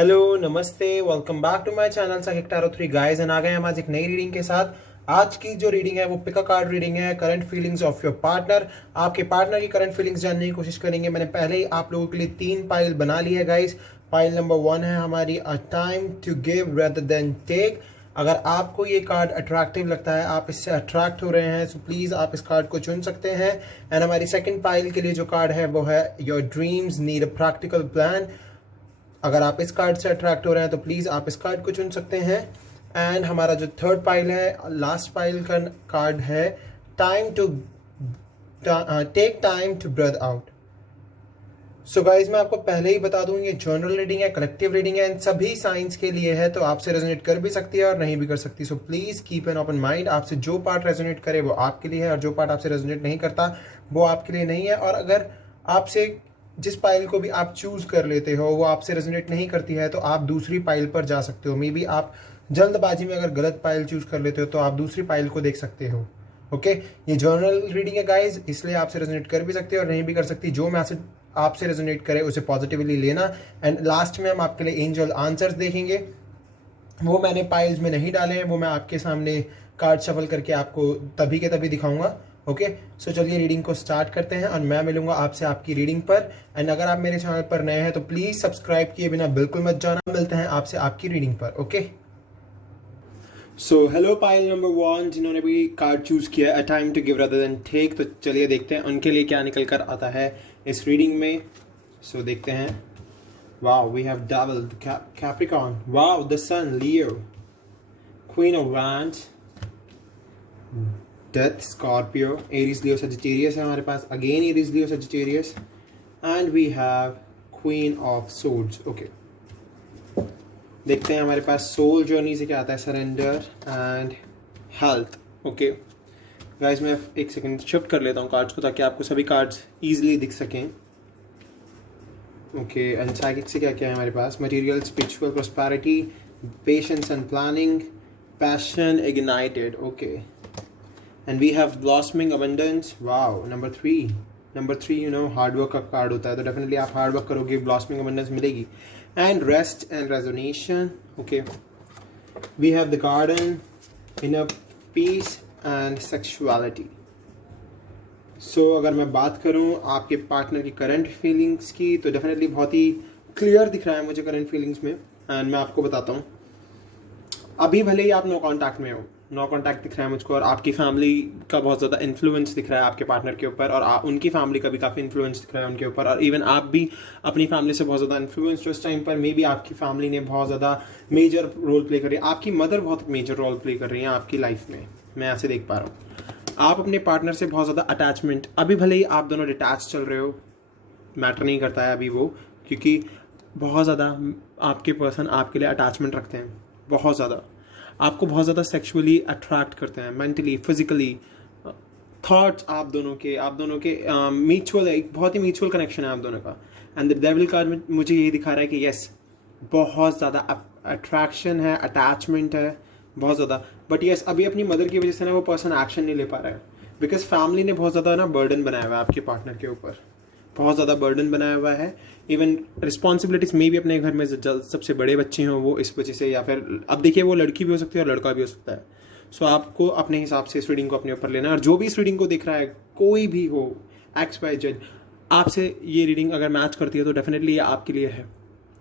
Hello नमस्ते, welcome back to my channel Saqib tarot 3 guys. And आ गए हम आज एक नई रीडिंग के साथ। आज की जो रीडिंग है वो पिक अ कार्ड रीडिंग है, current feelings of your partner. आपके पार्टनर की करंट फीलिंग्स जानने की कोशिश करेंगे। मैंने पहले ही आप लोगों के लिए 3 पाइल बना ली है गाइस। पाइल नंबर 1 है हमारी a time to give rather than take. अगर आपको ये कार्ड अट्रैक्टिव लगता है, आप इससे अट्रैक्ट हो रहे हैं, सो प्लीज़ आप इस कार्ड को चुन सकते हैं। एंड हमारी सेकंड पाइल के लिए जो कार्ड है वो है your dreams need a practical plan. अगर आप इस कार्ड से अट्रैक्ट हो रहे हैं तो प्लीज़ आप इस कार्ड को चुन सकते हैं। एंड हमारा जो थर्ड पाइल है, लास्ट पाइल का कार्ड है time to take time to breathe out. So guys मैं आपको पहले ही बता दूं, ये जर्नल रीडिंग है, कलेक्टिव रीडिंग है, इन सभी साइंस के लिए है, तो आपसे रेजोनेट कर भी सकती है और नहीं भी कर सकती। So please keep an open mind. आपसे जो पार्ट रेजोनेट करे वो आपके लिए है और जो पार्ट आपसे रेजोनेट नहीं करता वो आपके लिए नहीं है। और अगर आपसे जिस पाइल को भी आप चूज कर लेते हो वो आपसे रेजोनेट नहीं करती है तो आप दूसरी पाइल पर जा सकते हो। मे बी आप जल्दबाजी में अगर गलत पाइल चूज कर लेते हो तो आप दूसरी पाइल को देख सकते हो। ओके, ये जर्नल रीडिंग है गाइज, इसलिए आपसे रेजोनेट कर भी सकती है और नहीं भी कर सकती। जो मैसेज आपसे रेजोनेट करे उसे पॉजिटिवली लेना। एंड लास्ट में हम आपके लिए एंजल आंसर्स देखेंगे, वो मैंने पाइल्स में नहीं डाले हैं, वो मैं आपके सामने कार्ड शफल करके आपको तभी के तभी दिखाऊंगा। ओके, सो चलिए रीडिंग को स्टार्ट करते हैं और मैं मिलूंगा आपसे आपकी रीडिंग पर। एंड अगर आप मेरे चैनल पर नए हैं तो प्लीज़ सब्सक्राइब किए बिना बिल्कुल मत जाना। मिलते हैं आपसे आपकी रीडिंग पर। Okay, so hello pile number 1 जिन्होंने भी कार्ड चूज किया a time to give rather than take, तो चलिए देखते हैं उनके लिए क्या निकल कर आता है इस रीडिंग में। सो देखते हैं। Wow, we have double Capricorn, wow the sun, Leo, queen of wands, death, Scorpio, Aries, Leo, Sagittarius है हमारे पास। Again Aries, Leo, Sagittarius, and we have queen of swords. Okay, देखते हैं हमारे पास सोल जर्नी से क्या आता है। Surrender and health. Okay guys, मैं एक सेकंड शिफ्ट कर लेता हूँ कार्ड्स को ताकि आपको सभी कार्ड्स इजीली दिख सकें। ओके, एंड साइकिक से क्या क्या है हमारे पास। Material, spiritual, prosperity, patience and planning, passion, ignited. Okay, and we have blossoming abundance. wow, number 3 you know hard work का कार्ड होता है, तो डेफिनेटली आप हार्ड वर्क करोगे, blossoming abundance मिलेगी। and rest and resonation. okay, we have the garden, inner peace and sexuality. so अगर मैं बात करूं आपके पार्टनर की करंट फीलिंग्स की तो डेफिनेटली बहुत ही क्लियर दिख रहा है मुझे करंट फीलिंग्स में। एंड मैं आपको बताता हूं, अभी भले ही आप नो कॉन्टैक्ट में हो, नो कॉन्टैक्ट दिख रहा है मुझको, और आपकी फैमिली का बहुत ज़्यादा इन्फ्लुएंस दिख रहा है आपके पार्टनर के ऊपर, और उनकी फैमिली का भी काफ़ी इन्फ्लुएंस दिख रहा है उनके ऊपर, और इवन आप भी अपनी फैमिली से बहुत ज़्यादा इन्फ्लुएंस जो इस टाइम पर मे बी आपकी फैमिली ने बहुत ज़्यादा मेजर रोल प्ले कर रही है। आपकी मदर बहुत मेजर रोल प्ले कर रही है आपकी लाइफ में, मैं ऐसे देख पा रहा हूँ। आप अपने पार्टनर से बहुत ज़्यादा अटैचमेंट, अभी भले ही आप दोनों डिटैच चल रहे हो, मैटर नहीं करता है अभी वो, क्योंकि बहुत ज़्यादा आपके पर्सन आपके लिए अटैचमेंट रखते हैं, बहुत ज़्यादा आपको बहुत ज़्यादा सेक्सुअली अट्रैक्ट करते हैं, मेंटली, फिजिकली, थॉट्स आप दोनों के म्यूचुअल, एक बहुत ही म्यूचुअल कनेक्शन है आप दोनों का। एंड द डेविल कार्ड में मुझे ये दिखा रहा है कि यस, बहुत ज़्यादा अट्रैक्शन है, अटैचमेंट है, बहुत ज़्यादा। बट यस, अभी अपनी मदर की वजह से ना वो पर्सन एक्शन नहीं ले पा रहा है, बिकॉज फैमिली ने बहुत ज़्यादा ना बर्डन बनाया हुआ है आपके पार्टनर के ऊपर, बहुत ज़्यादा बर्डन बनाया हुआ है। इवन रिस्पॉन्सिबिलिटीज में भी अपने घर में सबसे बड़े बच्चे हों वो इस वजह से, या फिर अब देखिए वो लड़की भी हो सकती है और लड़का भी हो सकता है। सो आपको अपने हिसाब से इस रीडिंग को अपने ऊपर लेना है। और जो भी इस रीडिंग को देख रहा है, कोई भी हो, एक्स वाई जेड, आपसे ये रीडिंग अगर मैच करती है तो डेफिनेटली ये आपके लिए है।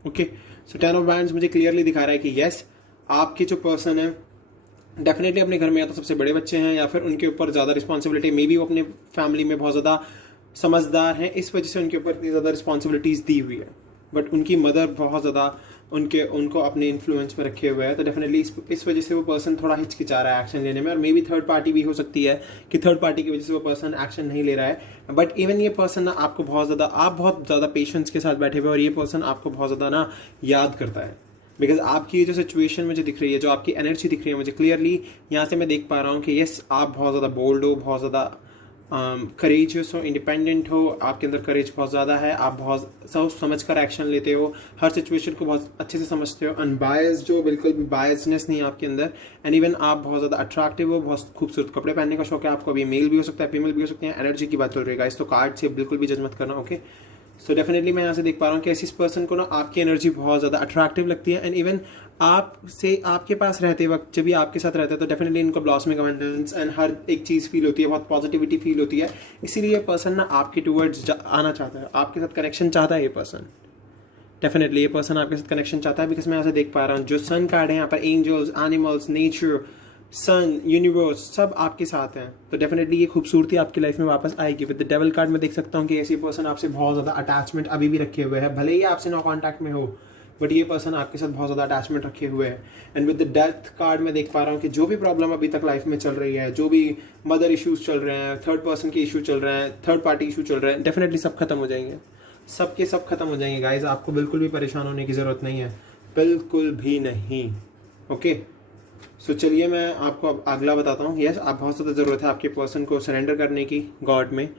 ओके, सो 10 ऑफ वैंड्स मुझे क्लियरली दिखा रहा है कि येस, आपके जो पर्सन है डेफिनेटली अपने घर में या तो सबसे बड़े बच्चे हैं या फिर उनके ऊपर ज़्यादा रिस्पॉन्सिबिलिटी, मे बी वो अपने फैमिली में बहुत ज़्यादा समझदार हैं, इस वजह से उनके ऊपर इतनी ज़्यादा रिस्पॉन्सिबिलिटीज़ दी हुई है। बट उनकी मदर बहुत ज़्यादा उनको अपने इन्फ्लुएंस में रखे हुए हैं, तो डेफिनेटली इस वजह से वो पर्सन थोड़ा हिचकिचा रहा है एक्शन लेने में। और मे बी थर्ड पार्टी भी हो सकती है कि थर्ड पार्टी की वजह से वो पर्सन एक्शन नहीं ले रहा है। बट इवन ये पर्सन ना आपको आप बहुत ज़्यादा पेशेंस के साथ बैठे हुए और ये पर्सन आपको बहुत ज़्यादा ना याद करता है, बिकॉज आपकी जो सिचुएशन मुझे दिख रही है, जो आपकी एनर्जी दिख रही है मुझे क्लियरली यहाँ से मैं देख पा रहा हूँ कि यस, आप बहुत ज़्यादा बोल्ड हो, बहुत ज़्यादा करेजियस हो, इंडिपेंडेंट हो, आपके अंदर करेज बहुत ज़्यादा है, आप बहुत सोच समझ कर एक्शन लेते हो, हर सिचुएशन को बहुत अच्छे से समझते हो, अनबायस्ड जो, बिल्कुल भी बायसनेस नहीं है आपके अंदर। एंड इवन आप बहुत ज़्यादा अट्रैक्टिव हो, बहुत खूबसूरत कपड़े पहनने का शौक है आपको, अभी मेल भी हो सकता है, फीमेल भी हो सकते हैं। एनर्जी की बात चल रही है गाइस, तो कार्ड से बिल्कुल भी जज मत करना। ओके, सो डेफिनेटली मैं यहाँ से देख पा रहा हूँ कि इस पर्सन को ना आपकी एनर्जी बहुत ज़्यादा अट्रैक्टिव लगती है, एंड इवन आपसे आपके पास रहते वक्त जब भी आपके साथ रहता है तो डेफिनेटली इनको ब्लॉसमिंग अबंडेंस एंड हर एक चीज़ फील होती है, बहुत पॉजिटिविटी फील होती है। इसीलिए ये पर्सन ना आपके टूवर्ड्स आना चाहता है, आपके साथ कनेक्शन चाहता है ये पर्सन। डेफिनेटली ये पर्सन आपके साथ कनेक्शन चाहता है, बिकॉज मैं यहाँ से देख पा रहा हूँ जो सन कार्ड है यहाँ पर, एंजल्स, एनिमल्स, नेचर, सन, यूनिवर्स, सब आपके साथ हैं। तो डेफिनेटली ये खूबसूरती आपकी लाइफ में वापस आएगी। विद द डेविल कार्ड में देख सकता हूँ कि ऐसी पर्सन आपसे बहुत ज़्यादा अटैचमेंट अभी भी रखे हुए है, भले ही आपसे नो कॉन्टैक्ट में हो, बट ये पर्सन आपके साथ बहुत ज़्यादा अटैचमेंट रखे हुए हैं। And with the death card में देख पा रहा हूँ कि जो भी प्रॉब्लम अभी तक लाइफ में चल रही है, जो भी मदर इश्यूज चल रहे हैं, थर्ड पर्सन के इशू चल रहे हैं, थर्ड पार्टी इशू चल रहे हैं, डेफिनेटली सब खत्म हो जाएंगे, सबके सब खत्म हो जाएंगे गाइज। आपको बिल्कुल भी परेशान होने की ज़रूरत नहीं है, बिल्कुल भी नहीं। ओके, सो चलिए मैं आपको अब अगला बताता हूँ। यस, आप बहुत ज़्यादा ज़रूरत है आपके पर्सन को सरेंडर करने की गॉड में,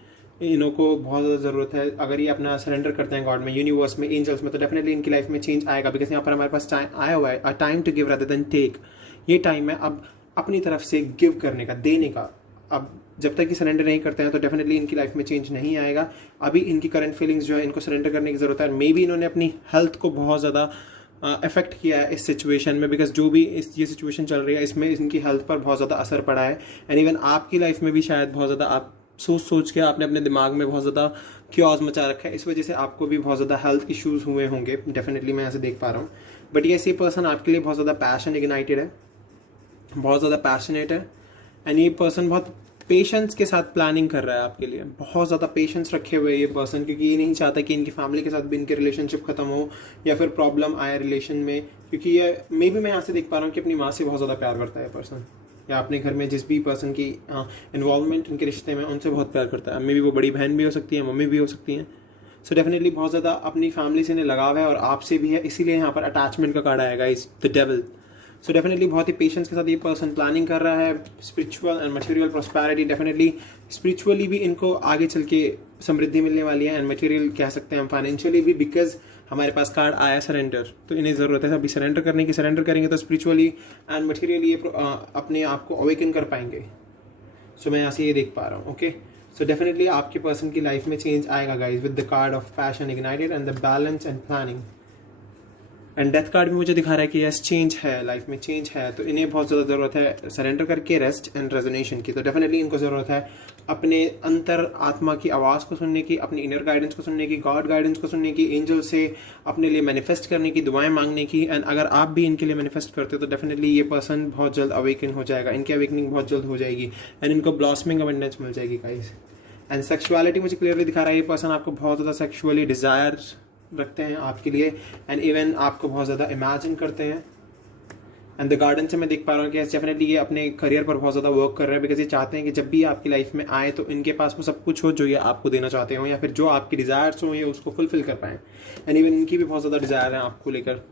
इन्हों को बहुत ज़्यादा ज़रूरत है। अगर ये अपना सरेंडर करते हैं गॉड में, यूनिवर्स में, एंजल्स में, तो डेफिनेटली इनकी लाइफ में चेंज आएगा। बिकॉज यहाँ पर हमारे पास टाइम आया हुआ है, a time to give rather than take. ये टाइम है अब अपनी तरफ से गिव करने का, देने का। अब जब तक ये सरेंडर नहीं करते हैं तो डेफिनेटली इनकी लाइफ में चेंज नहीं आएगा। अभी इनकी करंट फीलिंग्स जो है इनको सरेंडर करने की ज़रूरत है। मे बी इन्होंने अपनी हेल्थ को बहुत ज़्यादा इफेक्ट किया है इस सिचुएशन में, बिकॉज जो भी ये सिचुएशन चल रही है इसमें इनकी हेल्थ पर बहुत ज़्यादा असर पड़ा है। एंड इवन आपकी लाइफ में भी शायद बहुत ज़्यादा आप सोच के आपने अपने दिमाग में बहुत ज़्यादा क्योस मचा रखा है, इस वजह से आपको भी बहुत ज़्यादा हेल्थ इश्यूज़ हुए होंगे, डेफिनेटली मैं ऐसे देख पा रहा हूँ। बट ये पर्सन आपके लिए बहुत ज़्यादा पैशन इग्नाइटेड है, बहुत ज़्यादा पैशनेट है। एंड ये पर्सन बहुत पेशेंस के साथ प्लानिंग कर रहा है आपके लिए, बहुत ज़्यादा पेशेंस रखे हुए ये पर्सन, क्योंकि ये नहीं चाहता कि इनकी फैमिली के साथ भी इनके रिलेशनशिप खत्म हो या फिर प्रॉब्लम आए रिलेशन में। क्योंकि ये मे बी मैं यहाँ से देख पा रहा हूँ कि अपनी माँ से बहुत ज़्यादा प्यार करता है पर्सन, या अपने घर में जिस भी पर्सन की इन्वॉल्वमेंट इनके रिश्ते में उनसे बहुत प्यार करता है। मे बी वो बड़ी बहन भी हो सकती है, मम्मी भी हो सकती हैं। सो डेफिनेटली बहुत ज़्यादा अपनी फैमिली से इन्हें लगाव है और आपसे भी है, इसीलिए यहाँ पर अटैचमेंट का कार्ड आएगा, is the devil. So definitely बहुत ही पेशेंस के साथ ये पर्सन प्लानिंग कर रहा है। Spiritual and material prosperity, definitely spiritually भी इनको आगे चल के समृद्धि मिलने वाली है, एंड मटेरियल कह सकते हैं हम फाइनेंशियली भी, बिकॉज हमारे पास कार्ड आया सरेंडर, तो इन्हें ज़रूरत है अभी सरेंडर करने की। सरेंडर करेंगे तो स्पिरिचुअली एंड मटेरियली ये अपने आप को अवेकन कर पाएंगे। सो मैं यहाँ से ये देख पा रहा हूँ। ओके, सो डेफिनेटली आपके पर्सन की लाइफ में चेंज आएगा guys, with the card of passion ignited and the balance and planning. And death card में मुझे दिखा रहा है कि यस चेंज है, लाइफ में चेंज है, तो इन्हें बहुत ज़्यादा ज़रूरत है सरेंडर करके रेस्ट एंड रेजोनेशन की। तो डेफिनेटली इनको ज़रूरत है अपने अंतर आत्मा की आवाज़ को सुनने की, अपनी इनर गाइडेंस को सुनने की, गॉड गाइडेंस को सुनने की, एंजल से अपने लिए मैनिफेस्ट करने की, दुआएं मांगने की। एंड अगर आप भी इनके लिए मैनिफेस्ट करते हो तो डेफिनेटली ये पर्सन बहुत जल्द अवेकन हो जाएगा, इनकी अवेकनिंग बहुत जल्द हो जाएगी, एंड इनको ब्लॉसमिंग अबंडेंस मिल जाएगी गाइस। एंड सेक्सुअलिटी मुझे क्लियरली दिखा रहा है ये पर्सन आपको बहुत ज़्यादा सेक्सुअली डिज़ायर रखते हैं आपके लिए, एंड इवन आपको बहुत ज़्यादा इमेजिन करते हैं। एंड द गार्डन से मैं देख पा रहा हूँ कि डेफिनेटली ये अपने करियर पर बहुत ज़्यादा वर्क कर रहे हैं, बिकॉज ये चाहते हैं कि जब भी आपकी लाइफ में आए तो इनके पास वो सब कुछ हो जो ये आपको देना चाहते हो, या फिर जो आपकी डिज़ायर्स हो ये उसको फुलफिल कर पाएँ। एंड इवन इनकी भी बहुत ज़्यादा डिज़ायर है आपको लेकर,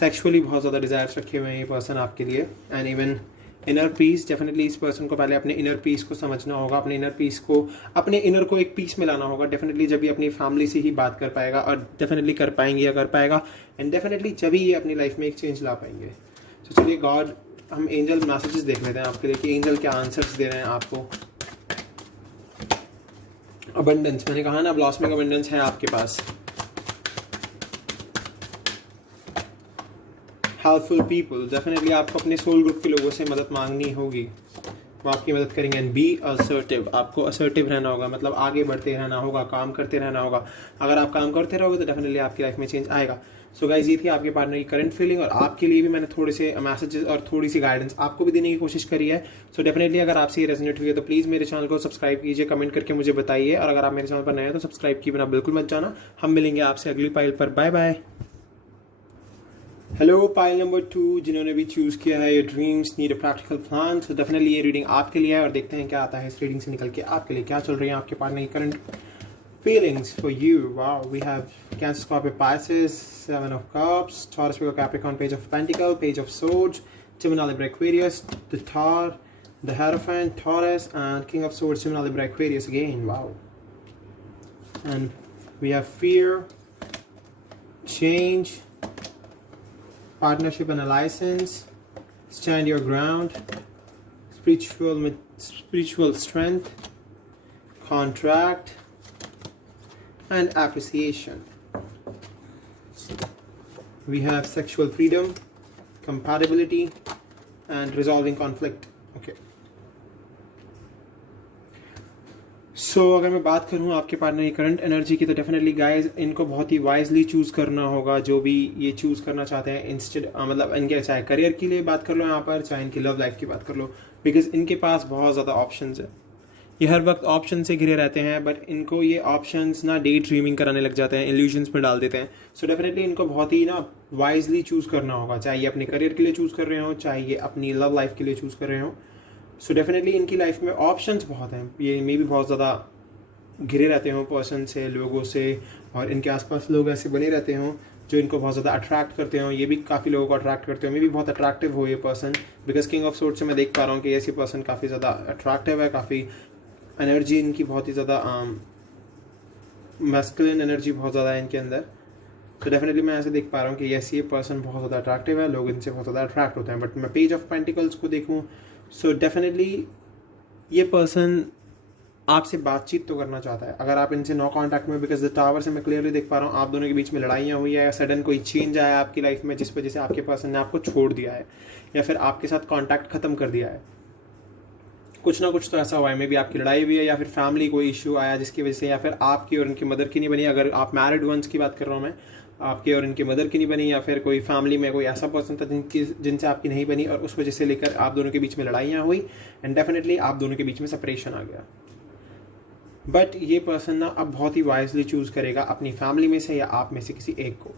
सेक्सुअली बहुत ज़्यादा डिज़ायर्स रखे हुए हैं ये पर्सन आपके लिए। And even inner peace, definitely इस पर्सन को पहले अपने इनर पीस को समझना होगा, अपने इनर पीस को, अपने इनर को एक पीस में लाना होगा। डेफिनेटली जब भी अपनी फैमिली से ही बात कर पाएगा, और डेफिनेटली कर पाएंगे या कर पाएगा, एंड डेफिनेटली जब भी ये अपनी लाइफ में एक चेंज ला पाएंगे। तो चलिए गॉड, हम एंजल मैसेजेस देख लेते हैं आपके लिए कि एंजल क्या आंसर्स दे रहे हैं आपको। अबंडेंस, मैंने कहा ना ब्लॉसमिंग अबंडेंस है आपके पास। हेल्पफुल पीपल, डेफिनेटली आपको अपने सोल ग्रुप के लोगों से मदद मांगनी होगी, वो आपकी मदद करेंगे। एंड बी असर्टिव, आपको असर्टिव रहना होगा, मतलब आगे बढ़ते रहना होगा, काम करते रहना होगा। अगर आप काम करते रहोगे तो डेफिनेटली आपकी लाइफ में चेंज आएगा। सो गाइस, ये थी आपके पार्टनर की करंट फीलिंग, और आपके लिए भी मैंने थोड़े से मैसेजेस और थोड़ी सी गाइडेंस आपको भी देने की कोशिश करी है। सो डेफिनेटली अगर आपसे ये रेजोनेट हुई है तो प्लीज़ मेरे चैनल को सब्सक्राइब कीजिए, कमेंट करके मुझे बताइए, और अगर आप मेरे चैनल पर नए हैं तो सब्सक्राइब किए बिना बिल्कुल मत जाना। हम मिलेंगे आपसे अगली पाइल पर, bye bye. Hello pile number 2, जिन्होंने भी चूज़ किया है your dreams need a practical plan, तो डेफिनेटली ये रीडिंग आपके लिए है, और देखते हैं क्या आता है इस रीडिंग से निकल के आपके लिए, क्या चल रही है आपके पार्टनर की current feelings for you. Wow, we have Cancer, Scorpio, Pisces, 7 of Cups, Taurus, Virgo, Capricorn, Page of Pentacles, Page of Swords, Gemini, Libra, Aquarius, the Tar, the Hierophant, Taurus, and King of Swords, Gemini, Libra, Aquarius again. Wow. And we have fear, change, partnership and a license, stand your ground, spiritual strength, contract, and appreciation. We have sexual freedom, compatibility, and resolving conflict. Okay. सो अगर मैं बात करूँ आपके partner की current energy की, तो definitely guys इनको बहुत ही वाइजली चूज़ करना होगा, जो भी ये चूज़ करना चाहते हैं इंस्टेड, मतलब इनके चाहे करियर के लिए बात कर लो यहाँ पर, चाहे इनकी लव लाइफ की बात कर लो, बिकॉज इनके पास बहुत ज़्यादा ऑप्शंस है। ये हर वक्त ऑप्शन से घिरे रहते हैं, बट इनको ये ऑप्शंस ना डे ड्रीमिंग कराने लग जाते हैं, इल्यूजन्स में डाल देते हैं। सो डेफिनेटली इनको बहुत ही ना वाइजली चूज़ करना होगा, चाहे ये अपने करियर के लिए चूज़ कर रहे हो, चाहे ये अपनी लव लाइफ के लिए चूज़ कर रहे हो। सो डेफिनेटली इनकी लाइफ में ऑप्शंस बहुत हैं, ये मे भी बहुत ज़्यादा घिरे रहते हो पर्सन से, लोगों से, और इनके आसपास लोग ऐसे बने रहते हों जो इनको बहुत ज़्यादा अट्रैक्ट करते हो, ये भी काफ़ी लोगों को अट्रैक्ट करते हो, मे भी बहुत अट्रैक्टिव हो ये person, because king of swords से मैं देख पा रहा हूँ कि ऐसी पर्सन काफ़ी ज़्यादा अट्रैक्टिव है, काफ़ी एनर्जी इनकी बहुत ही ज़्यादा मैस्कुलिन एनर्जी बहुत ज़्यादा है इनके अंदर। तो डेफिनेटली मैं ऐसे देख पा रहा हूँ कि ये पर्सन बहुत ज़्यादा अट्रैक्टिव है, लोग इनसे बहुत ज़्यादा अट्रैक्ट होते हैं। बट मैं पेज ऑफ पेंटिकल्स को देखूँ, सो डेफिनेटली ये पर्सन आपसे बातचीत तो करना चाहता है, अगर आप इनसे नो कांटेक्ट में, बिकॉज द टावर से मैं क्लियरली देख पा रहा हूँ आप दोनों के बीच में लड़ाइयाँ हुई है, या सडन कोई चेंज आया आपकी लाइफ में जिस वजह से आपके पर्सन ने आपको छोड़ दिया है, या फिर आपके साथ कांटेक्ट खत्म कर दिया है। कुछ ना कुछ तो ऐसा हुआ है, मे भी आपकी लड़ाई हुई है, या फिर फैमिली कोई इशू आया जिसकी वजह से, या फिर आपकी और इनकी मदर की नहीं बनी, अगर आप मैरिड वंस की बात कर रहा हूँ मैं, आपके और इनकी मदर की नहीं बनी, या फिर कोई फैमिली में कोई ऐसा पर्सन था जिनसे आपकी नहीं बनी, और उस वजह से लेकर आप दोनों के बीच में लड़ाइयाँ हुई, एंड डेफिनेटली आप दोनों के बीच में सेपरेशन आ गया। बट ये पर्सन ना अब बहुत ही वाइजली चूज़ करेगा अपनी फैमिली में से या आप में से किसी एक को।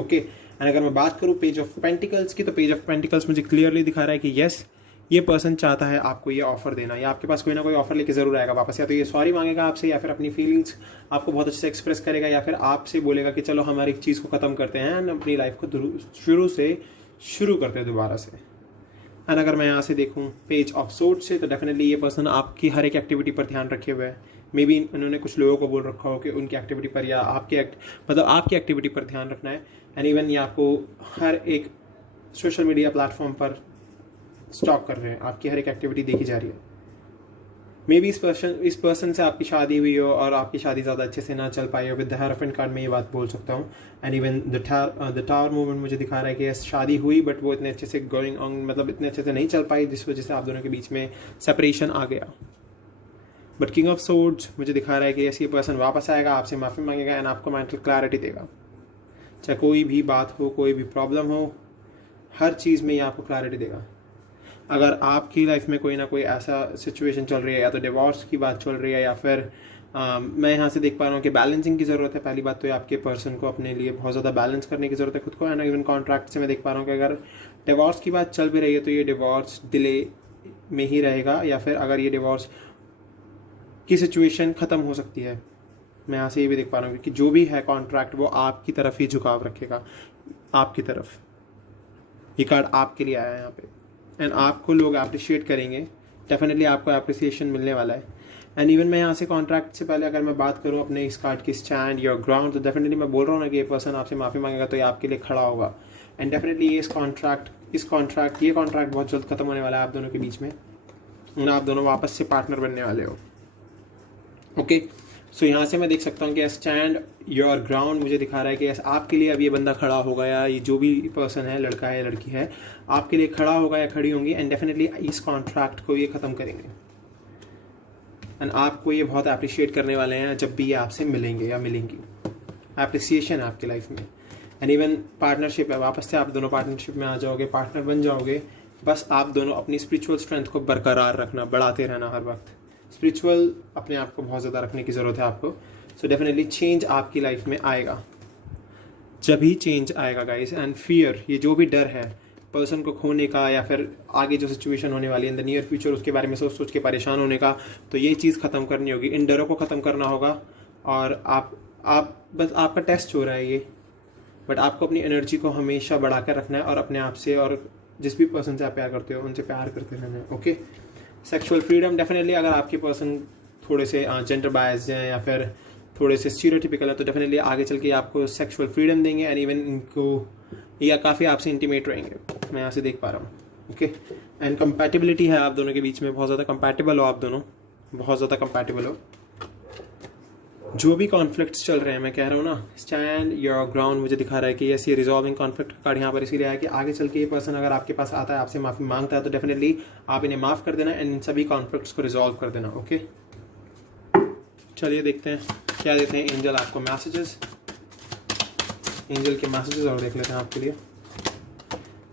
ओके, एंड अगर मैं बात करूँ पेज ऑफ पेंटिकल्स की, तो पेज ऑफ पेंटिकल्स मुझे क्लियरली दिखा रहा है कि येस, ये पर्सन चाहता है आपको ये ऑफर देना, या आपके पास कोई ना कोई ऑफर लेके ज़रूर आएगा वापस, या तो ये सॉरी मांगेगा आपसे, या फिर अपनी फीलिंग्स आपको बहुत अच्छे से एक्सप्रेस करेगा, या फिर आपसे बोलेगा कि चलो हमारी एक चीज़ को ख़त्म करते हैं एंड अपनी लाइफ को शुरू करते हैं दोबारा से। एंड अगर मैं यहाँ से देखूँ पेज ऑफ सोर्ड्स से, तो डेफिनेटली ये पर्सन आपकी हर एक एक्टिविटी पर ध्यान रखे हुए है। मे बी उन्होंने कुछ लोगों को बोल रखा हो कि उनकी एक्टिविटी पर, या आपकी आपकी एक्टिविटी पर ध्यान रखना है, एंड इवन ये आपको हर एक सोशल मीडिया प्लेटफॉर्म पर स्टॉक कर रहे हैं, आपकी हर एक एक्टिविटी देखी जा रही है। मे बी इस पर्सन से आपकी शादी हुई हो और आपकी शादी ज़्यादा अच्छे से ना चल पाई हो, विद द हेरोफेंट कार्ड में ये बात बोल सकता हूँ। And even the tower movement मुझे दिखा रहा है कि शादी हुई, बट वो इतने अच्छे से गोइंग ऑन, मतलब इतने अच्छे से नहीं चल पाई, जिस वजह से आप दोनों के बीच में सेपरेशन आ गया। बट किंग ऑफ सोर्ड्स मुझे दिखा रहा है कि ऐसी पर्सन वापस आएगा, आपसे माफ़ी मांगेगा, एंड आपको मेंटल क्लैरिटी देगा, चाहे कोई भी बात हो, कोई भी प्रॉब्लम हो, हर चीज़ में ये आपको क्लैरिटी देगा। अगर आपकी लाइफ में कोई ना कोई ऐसा सिचुएशन चल रही है, या तो डिवोर्स की बात चल रही है, या फिर मैं यहाँ से देख पा रहा हूँ कि बैलेंसिंग की ज़रूरत है। पहली बात तो आपके पर्सन को अपने लिए बहुत ज़्यादा बैलेंस करने की ज़रूरत है खुद को, एंड इवन कॉन्ट्रैक्ट से मैं देख पा रहा हूँ कि अगर डिवोर्स की बात चल भी रही है तो ये डिवोर्स डिले में ही रहेगा, या फिर अगर ये डिवोर्स की सिचुएशन ख़त्म हो सकती है। मैं यहाँ से ये भी देख पा रहा हूँ कि जो भी है कॉन्ट्रैक्ट वो आपकी तरफ ही झुकाव रखेगा, आपकी तरफ। ये कार्ड आपके लिए आया है यहाँ पे, एंड आपको लोग अप्रिशिएट करेंगे, डेफिनेटली आपको अप्रिसिएशन मिलने वाला है। एंड इवन मैं यहाँ से कॉन्ट्रैक्ट से पहले अगर मैं बात करूँ अपने इस कार्ड की स्टैंड योर ग्राउंड, तो डेफिनेटली मैं बोल रहा हूँ ना कि ये पर्सन आपसे माफ़ी मांगेगा तो ये आपके लिए खड़ा होगा, एंड डेफिनेटली ये ये कॉन्ट्रैक्ट बहुत जल्द खत्म होने वाला है आप दोनों के बीच में, और आप दोनों वापस से पार्टनर बनने वाले हो। ओके, सो यहाँ से मैं देख सकता हूँ कि स्टैंड योर ग्राउंड मुझे दिखा रहा है कि आपके लिए अब ये बंदा खड़ा होगा, या ये जो भी पर्सन है, लड़का है लड़की है, आपके लिए खड़ा होगा या खड़ी होंगी, एंड डेफिनेटली इस कॉन्ट्रैक्ट को ये ख़त्म करेंगे, एंड आपको ये बहुत अप्रिशिएट करने वाले हैं जब भी ये आपसे मिलेंगे या मिलेंगी। अप्रिसिएशन है आपकी लाइफ में, एंड इवन पार्टनरशिप है, वापस से आप दोनों पार्टनरशिप में आ जाओगे, पार्टनर बन जाओगे। बस आप दोनों अपनी स्पिरिचुअल स्ट्रेंथ को बरकरार रखना, बढ़ाते रहना हर वक्त। स्पिरिचुअल अपने आप को बहुत ज़्यादा रखने की ज़रूरत है आपको। सो डेफिनेटली चेंज आपकी लाइफ में आएगा, जब ही चेंज आएगा गाइस। एंड फियर, ये जो भी डर है पर्सन को खोने का, या फिर आगे जो सिचुएशन होने वाली है इन द नियर फ्यूचर, उसके बारे में सोच के परेशान होने का, तो ये चीज़ ख़त्म करनी होगी, इन डरों को ख़त्म करना होगा। और आप बस आपका टेस्ट हो रहा है ये, बट आपको अपनी एनर्जी को हमेशा बढ़ा कर रखना है, और अपने आप से और जिस भी पर्सन से आप प्यार करते हो उनसे प्यार करते रहना है। ओके, सेक्सुअल फ्रीडम, डेफिनेटली अगर आपके पर्सन थोड़े से जेंडर बायस्ड हैं या फिर थोड़े से स्टीरियोटिपिकल है, तो डेफिनेटली आगे चल के आपको सेक्सुअल फ्रीडम देंगे, एंड इवन इनको या काफ़ी आपसे इंटीमेट रहेंगे, मैं यहाँ से देख पा रहा हूँ। ओके, एंड कंपैटिबिलिटी है आप दोनों के बीच में, बहुत ज़्यादा कंपैटिबल हो आप दोनों, बहुत ज़्यादा कंपैटिबल हो। जो भी कॉन्फ्लिक्ट्स चल रहे हैं, मैं कह रहा हूँ ना, स्टैंड योर ग्राउंड मुझे दिखा रहा है कि ऐसी रिजॉल्विंग कॉन्फ्लिक्ट कार्ड यहाँ पर इसीलिए है कि आगे चल के ये पर्सन अगर आपके पास आता है, आपसे माफ़ी मांगता है, तो डेफिनेटली आप इन्हें माफ़ कर देना एंड इन सभी कॉन्फ्लिक्ट्स को रिजॉल्व कर देना। ओके, चलिए देखते हैं क्या देते हैं एंजल आपको मैसेजेस, एंजल के मैसेजेस और देख लेते हैं आपके लिए।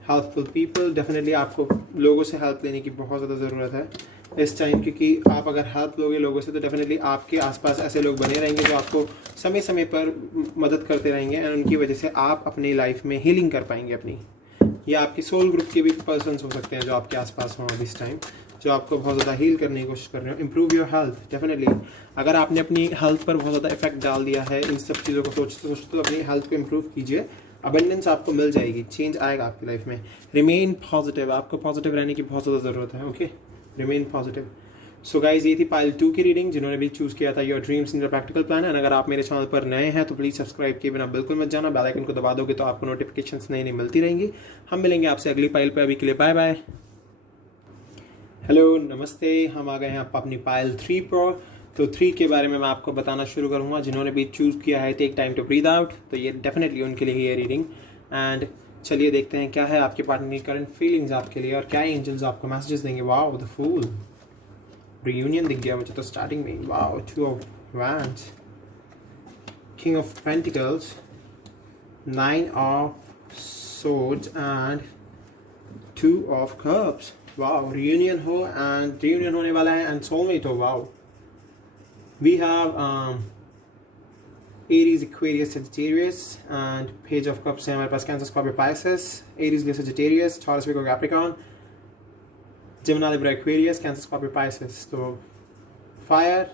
हेल्पफुल पीपल, डेफिनेटली आपको लोगों से हेल्प लेने की बहुत ज़्यादा ज़रूरत है इस टाइम, क्योंकि आप अगर हेल्प लोगे लोगों से तो डेफिनेटली आपके आसपास ऐसे लोग बने रहेंगे जो आपको समय समय पर मदद करते रहेंगे एंड उनकी वजह से आप अपनी लाइफ में हीलिंग कर पाएंगे अपनी। या आपकी सोल ग्रुप के भी पर्सन्स हो सकते हैं जो आपके आसपास हों अभी इस टाइम, जो आपको बहुत ज़्यादा हील करने की कोशिश कर रहे हो। इम्प्रूव योर हेल्थ, डेफिनेटली अगर आपने अपनी हेल्थ पर बहुत ज़्यादा इफेक्ट डाल दिया है इन सब चीज़ों को सोचते सोचते, तो अपनी हेल्थ को इम्प्रूव कीजिए, अबंडेंस आपको मिल जाएगी, चेंज आएगा आपकी लाइफ में। रिमेन पॉजिटिव, आपको पॉजिटिव रहने की बहुत ज़्यादा ज़रूरत है। Okay, remain positive. So guys, ये थी पाइल 2 की रीडिंग, जिन्होंने भी चूज़ किया था your dreams in your practical plan. And अगर आप मेरे चैनल पर नए हैं तो प्लीज़ सब्सक्राइब किए बिना बिल्कुल मत जाना, बेल आइकन को दबा दोगे तो आपको नोटिफिकेशंस नई मिलती रहेंगी। हम मिलेंगे आपसे अगली पाइल पर, अभी के लिए बाय बाय। हेलो, नमस्ते, हम आ गए हैं आप अपनी पाइल 3 पर। तो 3 के बारे में मैं आपको बताना शुरू करूँगा। जिन्होंने भी चूज़ किया है take time to breathe out, तो ये डेफिनेटली उनके लिए ही है रीडिंग। एंड चलिए देखते हैं क्या है आपके पार्टनर की करंट फीलिंग्स आपके लिए और क्या एंजल्स आपको मैसेजेस देंगे। वाओ, द फूल, रियूनियन दिख गया मुझे तो स्टार्टिंग में। Wow, 2 of wands, king of pentacles, 9 of swords and 2 of cups. Wow, reunion हो एंड रियूनियन होने वाला है एंड सोलमेट हो। Wow, we have Aries, Aquarius, Sagittarius and Page of Cups है हमारे पास, Cancer, Scorpio, Pisces, Aries, Leo, Sagittarius, Taurus, Virgo, Capricorn, Gemini, Libra, Aquarius, Cancer, Scorpio, Pisces। तो Fire,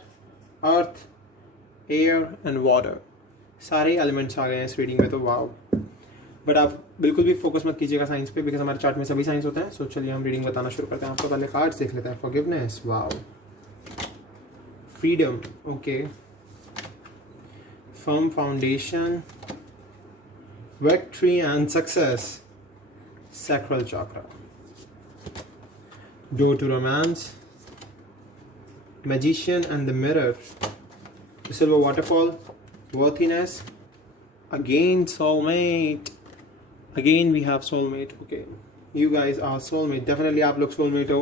Earth, Air and Water सारे elements आ गए हैं इस reading में। तो वाओ, बट आप बिल्कुल भी फोकस मत कीजिएगा साइंस पे, बिकॉज हमारे चार्ट में सभी साइंस होते हैं। सो चलिए हम रीडिंग बताना शुरू करते हैं। आपको पहले कार्ड्स देख लेते हैं। Forgiveness, wow, freedom, okay, firm foundation, victory and success, sacral chakra, door to romance, magician and the mirror, the silver waterfall, worthiness, again soulmate, again we have soulmate। okay, you guys are soulmate, definitely आप लोग soulmate हो,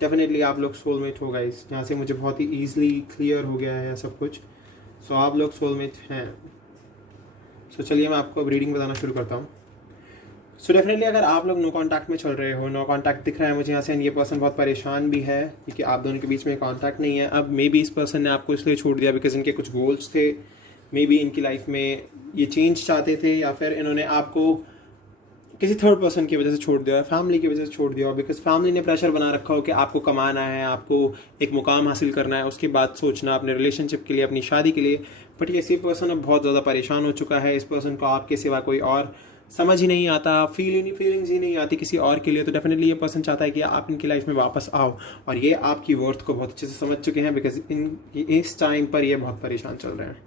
definitely आप लोग soulmate हो guys। यहाँ से मुझे बहुत ही easily clear हो गया है सब कुछ। सो आप लोग सोलमेट हैं। सो चलिए मैं आपको अब रीडिंग बताना शुरू करता हूँ। सो डेफिनेटली अगर आप लोग नो कांटेक्ट में चल रहे हो, नो कांटेक्ट दिख रहा है मुझे यहाँ से, ये पर्सन बहुत परेशान भी है क्योंकि आप दोनों के बीच में कांटेक्ट नहीं है। अब मे बी इस पर्सन ने आपको इसलिए छोड़ दिया बिकॉज इनके कुछ गोल्स थे, मे बी इनकी लाइफ में ये चेंज चाहते थे, या फिर इन्होंने आपको किसी थर्ड पर्सन की वजह से छोड़ दिया है, फैमिली की वजह से छोड़ दिया हो, बिकॉज फैमिली ने प्रेशर बना रखा हो कि आपको कमाना है, आपको एक मुकाम हासिल करना है, उसके बाद सोचना अपने रिलेशनशिप के लिए, अपनी शादी के लिए। बट ये पर्सन अब बहुत ज़्यादा परेशान हो चुका है। इस पर्सन को आपके सिवा कोई और समझ ही नहीं आता, फीलिंग्स ही नहीं आती किसी और के लिए। तो डेफिनेटली ये पर्सन चाहता है कि आप इनकी लाइफ में वापस आओ, और ये आपकी वर्थ को बहुत अच्छे से समझ चुके हैं बिकॉज इस टाइम पर ये बहुत परेशान चल रहे हैं।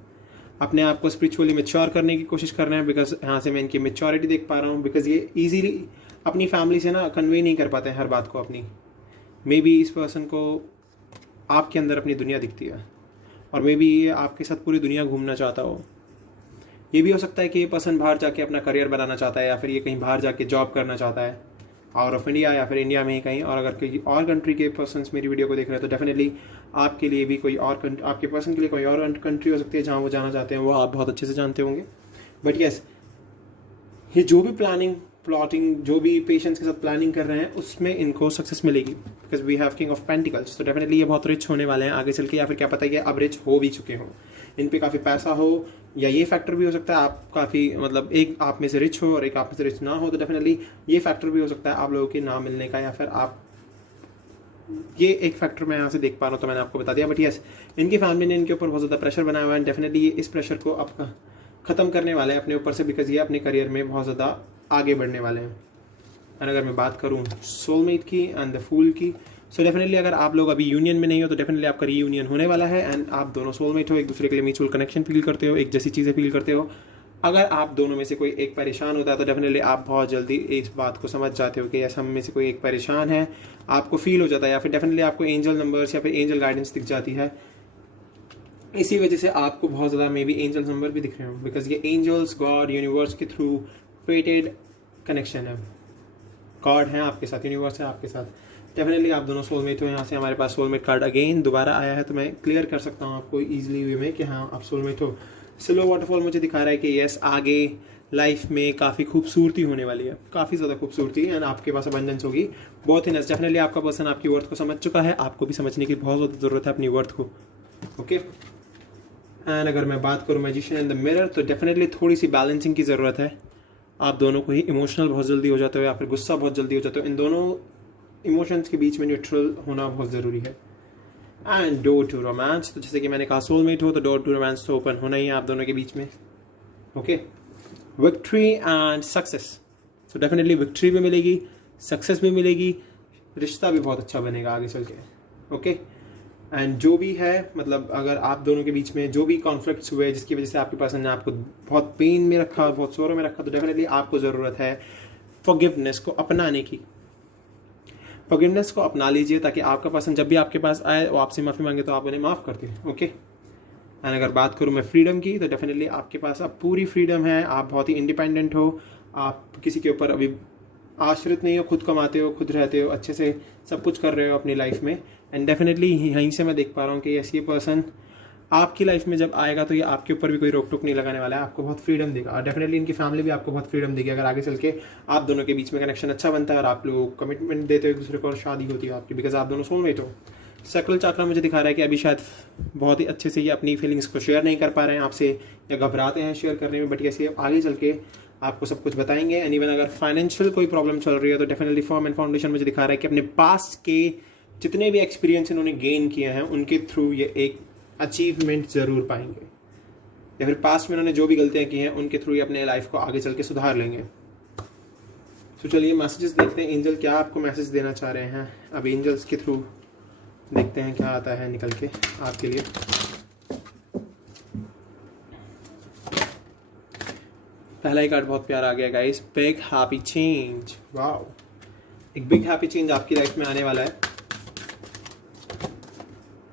अपने आप को स्पिरिचुअली मैच्योर करने की कोशिश कर रहे हैं, बिकॉज यहाँ से मैं इनकी मैच्योरिटी देख पा रहा हूँ। बिकॉज ये ईजीली अपनी फैमिली से ना कन्वे नहीं कर पाते हैं हर बात को अपनी। मे बी इस पर्सन को आपके अंदर अपनी दुनिया दिखती है, और मे बी ये आपके साथ पूरी दुनिया घूमना चाहता हो। ये भी हो सकता है कि ये पर्सन बाहर जाके अपना करियर बनाना चाहता है, या फिर ये कहीं बाहर जाके जॉब करना चाहता है आउट ऑफ इंडिया, या फिर इंडिया में ही कहीं। और अगर कोई और कंट्री के पर्सन्स मेरी वीडियो को देख रहे हैं तो डेफिनेटली आपके लिए भी कोई और आपके पर्सन के लिए कोई और कंट्री हो सकती है जहाँ वो जाना चाहते हैं, वो आप बहुत अच्छे से जानते होंगे। बट येस, ये जो भी प्लॉटिंग जो भी पेशेंस के साथ प्लानिंग कर रहे हैं उसमें इनको सक्सेस मिलेगी, because we have king of pentacles. तो डेफिनेटली ये बहुत रिच होने वाले हैं आगे चल के, या फिर क्या पता है अब रिच हो भी चुके हों, इन पे काफ़ी पैसा हो, या ये फैक्टर भी हो सकता है आप काफ़ी मतलब एक आप में से रिच हो और एक आप में से रिच ना हो। तो डेफिनेटली ये फैक्टर भी हो सकता है आप लोगों के ना मिलने का, या फिर आप ये एक फैक्टर मैं यहाँ से देख पा रहा हूँ, तो मैंने आपको बता दिया। बट यस, इनकी फैमिली ने इनके ऊपर बहुत ज़्यादा प्रेशर बनाया हुआ है। डेफिनेटली ये इस प्रेशर को अब ख़त्म करने वाले हैं अपने ऊपर से, बिकॉज ये अपने करियर में बहुत ज़्यादा आगे बढ़ने वाले हैं। एंड अगर मैं बात करूँ सोलमेट की एंड द फूल की, सो डेफिनेटली अगर आप लोग अभी यूनियन में नहीं हो तो डेफिनेटली आपका रीयूनियन होने वाला है, एंड आप दोनों सोलमेट हो, एक दूसरे के लिए म्यूचुअल कनेक्शन फील करते हो, एक जैसी चीज़ें फील करते हो। अगर आप दोनों में से कोई एक परेशान होता है तो डेफिनेटली आप बहुत जल्दी इस बात को समझ जाते हो कि यस हम में से कोई एक परेशान है, आपको फील हो जाता है, या फिर डेफिनेटली आपको एंजल नंबर्स या फिर एंजल गाइडेंस दिख जाती है इसी वजह से आपको बहुत ज़्यादा मे बी एंजल्स नंबर भी दिख रहे हो, बिकॉज ये एंजल्स गॉड यूनिवर्स के थ्रू फेटेड कनेक्शन है। गॉड है आपके साथ, यूनिवर्स है आपके साथ, डेफिनेटली आप दोनों सोलमेट हो। यहाँ से हमारे पास सोलमेट कार्ड अगेन दोबारा आया है, तो मैं क्लियर कर सकता हूँ आपको ईजिली वे में कि हाँ आप सोलमेट हो। सिल्वर वाटरफॉल मुझे दिखा रहा है कि यस, आगे लाइफ में काफ़ी खूबसूरती होने वाली है, काफ़ी ज़्यादा खूबसूरती, एंड आपके पास अबंडेंस होगी, बहुत ही नेस। डेफिनेटली आपका पर्सन आपकी वर्थ को समझ चुका है, आपको भी समझने की बहुत ज़्यादा ज़रूरत है अपनी वर्थ को। ओके, एंड अगर मैं बात करूँ मैजिशियन इन द मिरर, तो डेफिनेटली थोड़ी सी बैलेंसिंग की ज़रूरत है। आप दोनों को ही इमोशनल बहुत जल्दी हो जाते हो या फिर गुस्सा बहुत जल्दी हो जाते हो, इन दोनों इमोशंस के बीच में न्यूट्रल होना बहुत ज़रूरी है। एंड डोर टू रोमांस, तो जैसे कि मैंने कहा सोलमेट हो तो डोर टू रोमांस तो ओपन होना ही है आप दोनों के बीच में। Okay, victory and success, so definitely victory भी मिलेगी, सक्सेस भी मिलेगी, रिश्ता भी बहुत अच्छा बनेगा आगे चल के। ओके, एंड जो भी है, मतलब अगर आप दोनों के बीच में जो भी कॉन्फ्लिक्ट्स हुए जिसकी वजह से आपके पर्सन ने आपको बहुत पेन में रखा, बहुत शोरों में रखा, तो डेफिनेटली आपको ज़रूरत है फॉरगिवनेस को अपनाने की। फॉरगिवनेस को अपना लीजिए ताकि आपका पर्सन जब भी आपके पास आए वो आपसे माफ़ी मांगे तो आप उन्हें माफ़ कर दें। ओके, एंड अगर बात करूँ मैं फ्रीडम की, तो डेफिनेटली आपके पास अब पूरी फ्रीडम है, आप बहुत ही इंडिपेंडेंट हो, आप किसी के ऊपर अभी आश्रित नहीं हो, खुद कमाते हो, खुद रहते हो, अच्छे से सब कुछ कर रहे हो अपनी लाइफ में। एंड डेफिनेटली यहीं से मैं देख पा रहा हूँ कि ये पर्सन आपकी लाइफ में जब आएगा तो ये आपके ऊपर भी कोई रोक टोक नहीं लगाने वाला है, आपको बहुत फ्रीडम देगा, और डेफिनेटली इनकी फैमिली भी आपको बहुत फ्रीडम देगी अगर आगे चल के आप दोनों के बीच में कनेक्शन अच्छा बनता है और आप लोग कमिटमेंट देते हो एक दूसरे को और शादी होती है आपकी, बिकॉज आप दोनों सोलमेट हो। सक्ल चाकरा मुझे दिखा रहा है कि अभी शायद बहुत ही अच्छे से ये अपनी फीलिंग्स को शेयर नहीं कर पा रहे हैं आपसे, या घबराते हैं शेयर करने में, बट कैसे आगे चल के आपको सब कुछ बताएंगे। एंड इवन अगर फाइनेंशियल कोई प्रॉब्लम चल रही है तो डेफिनेटली फर्म एंड फाउंडेशन मुझे दिखा रहा है कि अपने पास्ट के जितने भी एक्सपीरियंस इन्होंने गेन किए हैं उनके थ्रू ये एक अचीवमेंट ज़रूर पाएंगे, या फिर पास्ट में इन्होंने जो भी गलतियां की हैं उनके थ्रू ये अपने लाइफ को आगे चल के सुधार लेंगे। तो चलिए मैसेजेस देखते हैं, एंजल क्या आपको मैसेज देना चाह रहे हैं। अब एंजल्स के थ्रू देखते हैं क्या आता है निकल के आपके लिए। पहला ही कार्ड बहुत प्यारा आ गया guys, big happy change. Wow, एक बिग हैप्पी चेंज आपकी लाइफ में आने वाला है।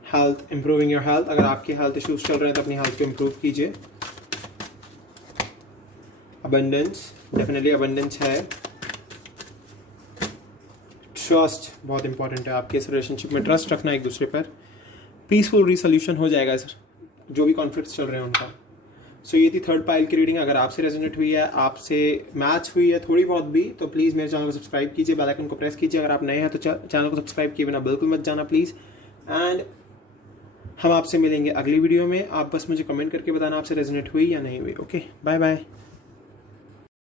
हेल्थ, इंप्रूविंग योर हेल्थ, अगर आपके हेल्थ इश्यूज चल रहे हैं तो अपनी हेल्थ को इंप्रूव कीजिए। अबंडेंस, डेफिनेटली अबंडेंस है। ट्रस्ट बहुत इंपॉर्टेंट है आपके इस रिलेशनशिप में, ट्रस्ट रखना एक दूसरे पर। पीसफुल रिसोल्यूशन हो जाएगा सर जो भी कॉन्फ्लिक्ट्स चल रहे हैं उनका। सो ये थी थर्ड पाइल की रीडिंग। अगर आपसे रेजोनेट हुई है, आपसे मैच हुई है थोड़ी बहुत भी, तो प्लीज़ मेरे चैनल को सब्सक्राइब कीजिए, बेल आइकन को प्रेस कीजिए। अगर आप नए हैं तो चैनल को सब्सक्राइब किए बिना बिल्कुल मत जाना प्लीज़। एंड हम आपसे मिलेंगे अगली वीडियो में। आप बस मुझे कमेंट करके बताना आपसे रेजोनेट हुई या नहीं हुई। Okay, bye bye.